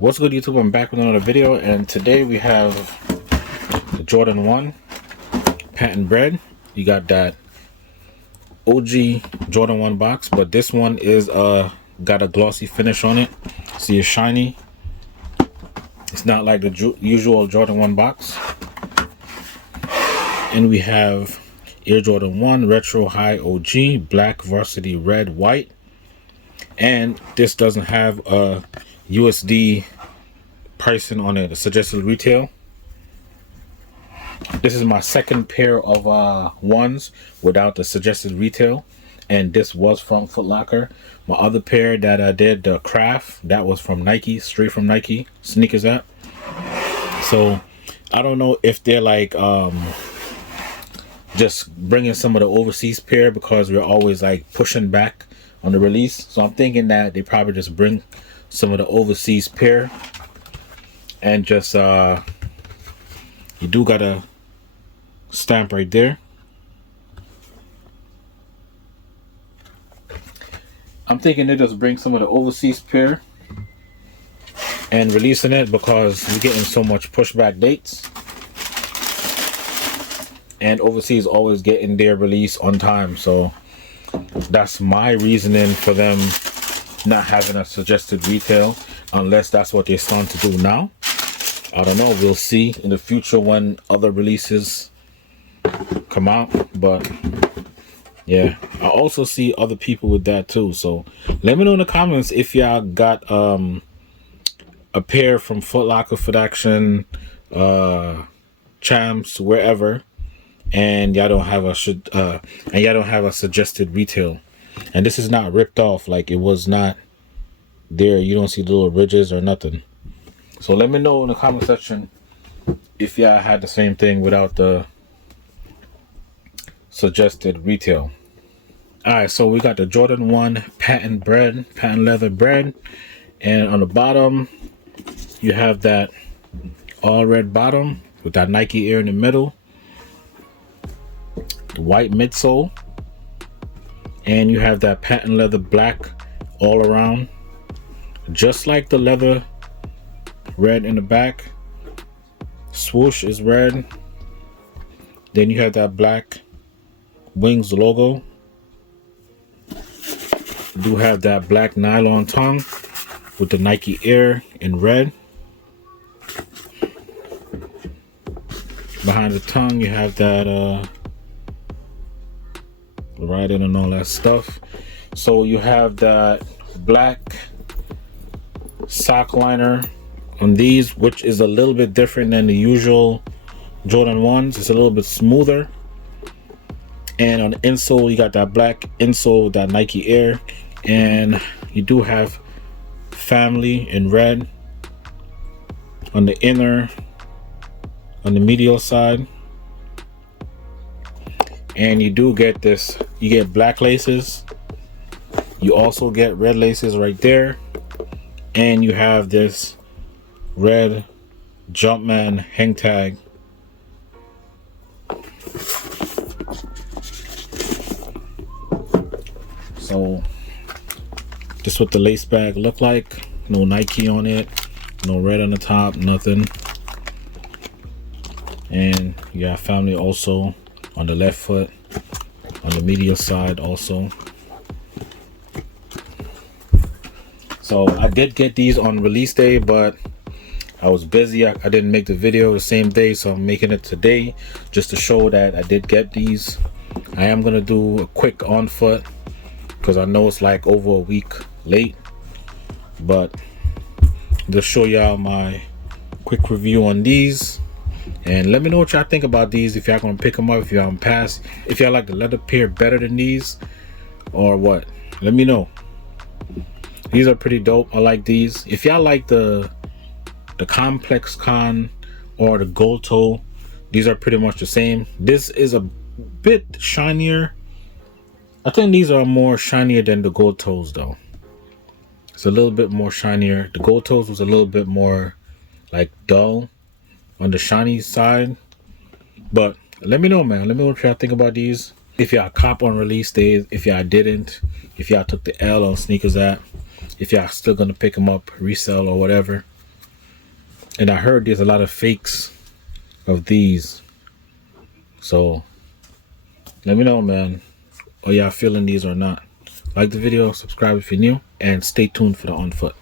What's good, YouTube? I'm back with another video, and today we have the Jordan 1 patent Bred. You got that OG Jordan 1 box, but this one is got a glossy finish on it. See, it's shiny. It's not like the usual Jordan 1 box. And we have Air Jordan 1 Retro High OG Black Varsity Red White. And this doesn't have a USD pricing on it, the suggested retail. This is my second pair of ones without the suggested retail, and this was from Foot Locker. My other pair that I did, the craft, that was from Nike, straight from Nike Sneakers app. So I don't know if they're like just bringing some of the overseas pair because we're always like pushing back on the release. So I'm thinking that they probably just bring some of the overseas pair, and just you do got a stamp right there. I'm thinking they just bring some of the overseas pair and releasing it because we're getting so much pushback dates, and overseas always getting their release on time. So that's my reasoning for them not having a suggested retail, unless that's what they're starting to do now. I don't know, we'll see in the future when other releases come out. But yeah, I also see other people with that too. So let me know in the comments if y'all got a pair from Foot Locker, Foot Action, Champs, wherever, and y'all don't have a suggested retail. And this is not ripped off, like it was not there. You don't see little ridges or nothing. So let me know in the comment section if y'all had the same thing without the suggested retail. Alright, so we got the Jordan 1 patent leather Bred, and on the bottom you have that all red bottom with that Nike Air in the middle, the white midsole, and you have that patent leather black all around, just like the leather red in the back. Swoosh is red. Then you have that black Wings logo. You do have that black nylon tongue with the Nike Air in red. Behind the tongue you have that writing and all that stuff. So you have that black sock liner on these, which is a little bit different than the usual Jordan 1s. It's a little bit smoother. And on the insole you got that black insole with that Nike Air, and you do have family in red on the inner, on the medial side. And you do get this, you get black laces, you also get red laces right there, and you have this red Jumpman hang tag. So this is what the lace bag look like. No Nike on it, no red on the top, nothing. And you have family also on the left foot, on the medial side also. So I did get these on release day, but I was busy. I didn't make the video the same day, so I'm making it today just to show that I did get these. I am gonna do a quick on foot because I know it's like over a week late, but just show y'all my quick review on these. And let me know what y'all think about these, if y'all gonna pick them up, if y'all pass, if y'all like the leather pair better than these or what. Let me know. These are pretty dope. I like these. If y'all like the complex con or the gold toe, these are pretty much the same. This is a bit shinier. I think these are more shinier than the gold toes though. It's a little bit more shinier. The gold toes was a little bit more like dull on the shiny side. But let me know, man. Let me know what y'all think about these. If y'all cop on release days, if y'all didn't, if y'all took the L on Sneakers app, if y'all still gonna pick them up, resell or whatever. And I heard there's a lot of fakes of these. So let me know, man. Are y'all feeling these or not? Like the video, subscribe if you're new, and stay tuned for the on foot.